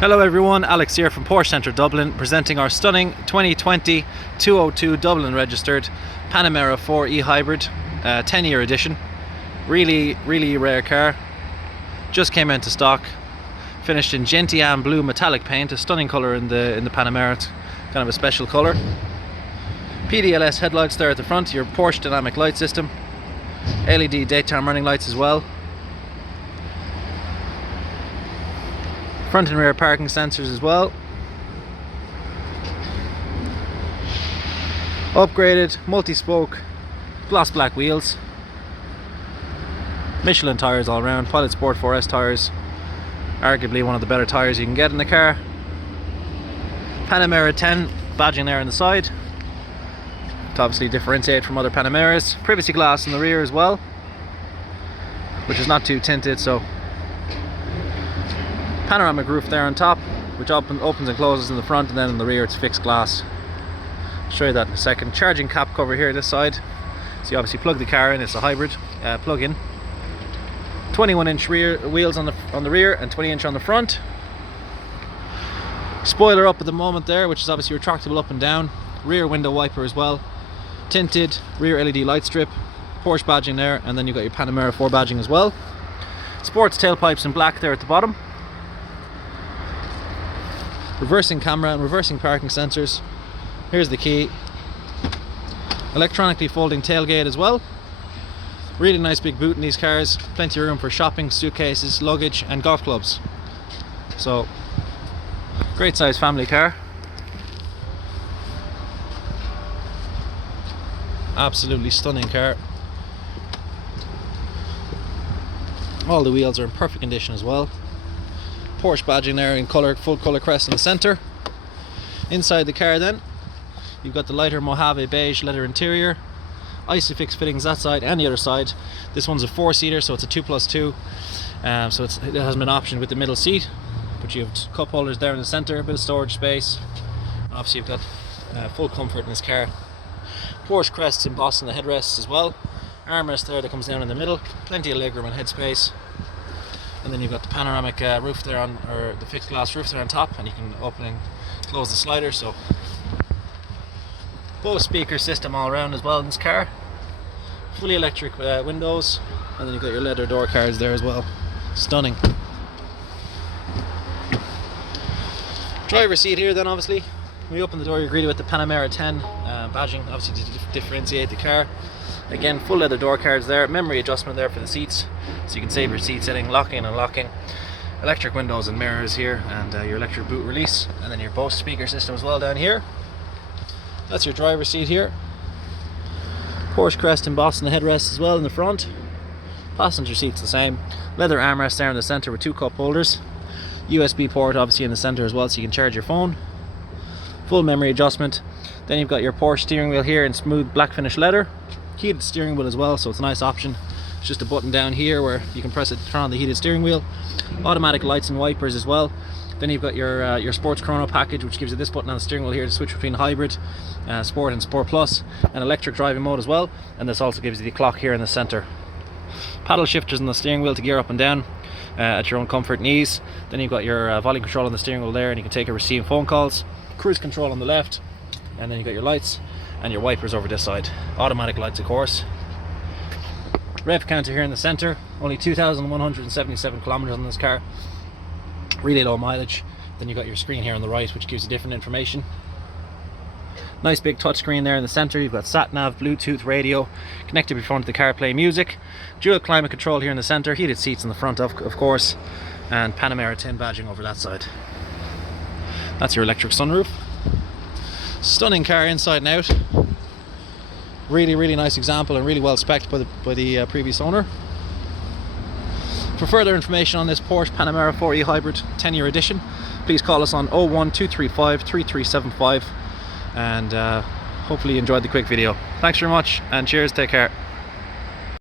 Hello everyone, Alex here from Porsche Centre Dublin, presenting our stunning 2020 202 Dublin registered Panamera 4e Hybrid 10-year edition. Really rare car. Just came into stock, finished in gentian blue metallic paint, a stunning colour in the Panamera. It's kind of a special colour. PDLS headlights there at the front, your Porsche dynamic light system, LED daytime running lights as well. Front and rear parking sensors as well. Upgraded multi-spoke gloss black wheels. Michelin tyres all around, Pilot Sport 4S tyres. Arguably one of the better tyres you can get in the car. Panamera 10 badging there on the side to obviously differentiate from other Panameras. Privacy glass in the rear as well, which is not too tinted, so panoramic roof there on top, which opens and closes in the front, and then in the rear it's fixed glass. I'll show you that in a second. Charging cap cover here this side, so you obviously plug the car in. It's a hybrid plug-in. 21-inch rear wheels on the rear and 20-inch on the front. Spoiler up at the moment there, which is obviously retractable up and down. Rear window wiper as well. Tinted rear LED light strip. Porsche badging there, and then you've got your Panamera 4 badging as well. Sports tailpipes in black there at the bottom. Reversing camera and reversing parking sensors. Here's the key. Electronically folding tailgate as well. Really nice big boot in these cars. Plenty of room for shopping, suitcases, luggage and golf clubs. So, great size family car. Absolutely stunning car. All the wheels are in perfect condition as well. Porsche badging there in colour, full colour crest in the centre. Inside the car then, you've got the lighter Mojave beige leather interior. Isofix fittings that side and the other side. This one's a 4-seater, so it's a 2+2. So it hasn't been optioned with the middle seat, but you have cup holders there in the centre, a bit of storage space. Obviously you've got full comfort in this car. Porsche crests embossed in the headrests as well. Armrest there that comes down in the middle. Plenty of legroom and headspace. And then you've got the panoramic roof there on, or the fixed glass roof there on top, and you can open and close the slider. So Bose speaker system all around as well in this car. Fully electric windows, and then you've got your leather door cards there as well. Stunning. Driver seat here then, obviously. When you open the door, you're greeted with the Panamera 10 badging, obviously to differentiate the car. Again, full leather door cards there, memory adjustment there for the seats, so you can save your seat setting, locking and unlocking. Electric windows and mirrors here, and your electric boot release, and then your Bose speaker system as well down here. That's your driver's seat here. Porsche crest embossed in the headrest as well in the front. Passenger seat's the same. Leather armrest there in the centre with 2 cup holders. USB port obviously in the centre as well, so you can charge your phone. Full memory adjustment. Then you've got your Porsche steering wheel here in smooth black finish leather. Heated steering wheel as well, so it's a nice option. It's just a button down here where you can press it to turn on the heated steering wheel. Automatic lights and wipers as well. Then you've got your sports chrono package, which gives you this button on the steering wheel here to switch between hybrid, sport and sport plus, and electric driving mode as well. And this also gives you the clock here in the center. Paddle shifters on the steering wheel to gear up and down at your own comfort and ease. Then you've got your volume control on the steering wheel there, and you can take or receive phone calls. Cruise control on the left, and then you've got your lights and your wipers over this side. Automatic lights, of course. Rev counter here in the center. Only 2,177 kilometers on this car. Really low mileage. Then you got your screen here on the right, which gives you different information. Nice big touchscreen there in the center. You've got sat nav, Bluetooth radio, connected before to the car, play music. Dual climate control here in the center. Heated seats in the front, of course, and Panamera 10 badging over that side. That's your electric sunroof. Stunning car inside and out. Really nice example, and really well spec'd by the previous owner. For further information on this Porsche Panamera 4e Hybrid 10-year edition, please call us on 01235 3375, and hopefully you enjoyed the quick video. Thanks very much, and cheers, take care.